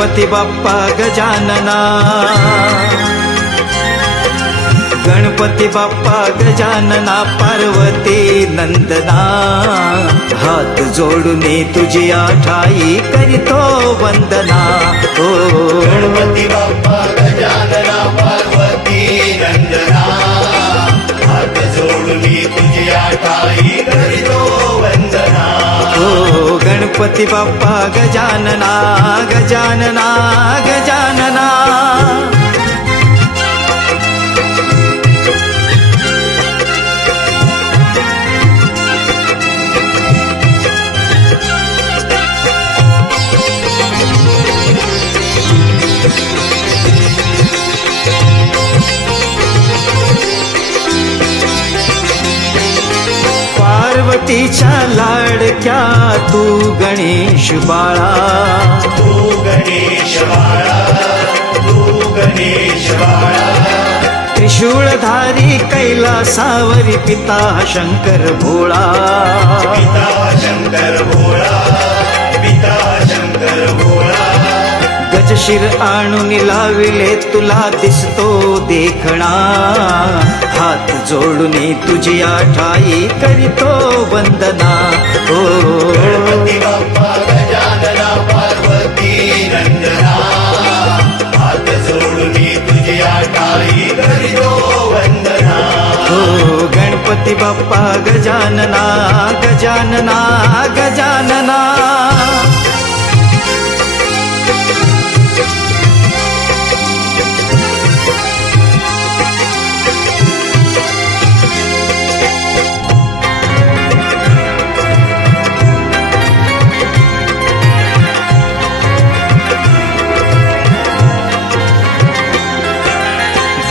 गणपती बाप्पा गजानना, गणपती बाप्पा गजानना, पार्वती नंदना, हात जोडून तुझी ठाई करीतो वंदना। ओ गणपती बाप्पा गजानना, पार्वती नंदना, हात जोडून तुझी ठाई करीतो वंदना। ओ गणपती बाप्पा गजानना, गजानना, गजानना। पार्वतीच्या लाडक्या तू गणेश बाळा, तू गणेश बाळा, तू गणेश बाळा। त्रिशूळधारी कैलासावरी पिता शंकर भोळा, पिता शंकर भोळा, पिता शंकर भोळा। गजशिर आणून लाविले तुला दिसतो देखणा, हात जोडून तुझी ठाई करीतो वंदना। ओ गणपती बाप्पा गजानना, पार्वती नंदना, हात जोडून तुझी ठाई करीतो वंदना। ओ गणपती बाप्पा गजानना, गजानना, गजानना।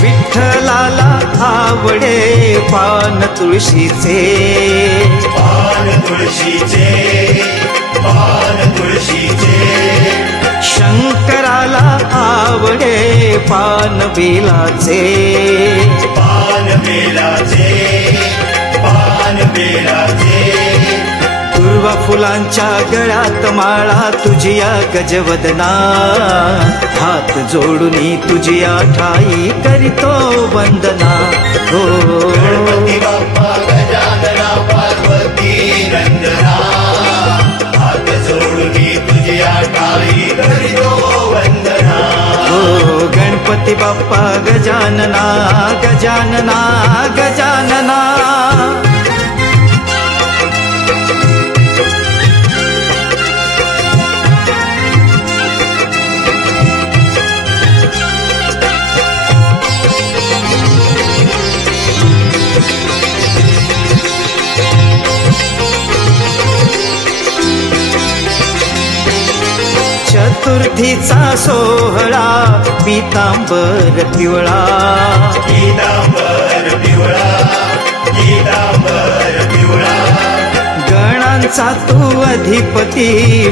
विठ्ठलाला आवडे पान तुळशीचे, पान तुळशीचे, पान तुळशीचे। शंकराला आवडे पान बेलाचे, पान बेलाचे, पान बेलाचे। दुर्वा फुलांच्या गळ्यात माळा तुझिया गजवदना, हात जोडून तुझिया ठाई करीतो वंदना। हो गणपती बाप्पा गजानना, पार्वती नंदना, हात जोडून तुझी ठाई करीतो वंदना। हो गणपती बाप्पा गजानना, गजानना, गजानना। चतुर्थीचा सोहळा पीतांबर पिवळा, पीतांबर पिवळा, पीतांबर पिवळा। गणांचा तू अधिपती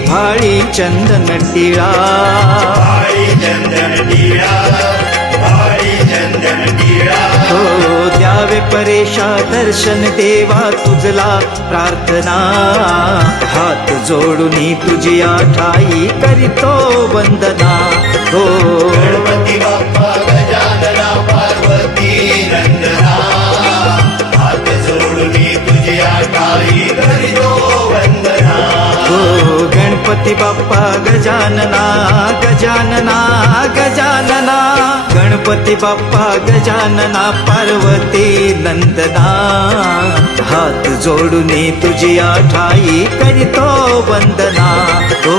भाळी चंदन टिळा, भाळी चंदन टिळा, भाळी चंदन टिळा। हो द्यावे परेशा दर्शन देवा तुझला प्रार्थना, हात जोडून तुझी ठाई करीतो वंदना। हो गणपती बाप्पा गजानना, पार्वती नंदना, हात जोडून तुझी ठाई करीतो वंदना। हो गणपती बाप्पा गजानना, गजानना, गजानना। गणपती बाप्पा गजानना, पार्वती नंदना, हात जोडून तुझी ठाई करीतो वंदना। हो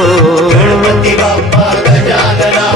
गणपती बाप्पा गजानना,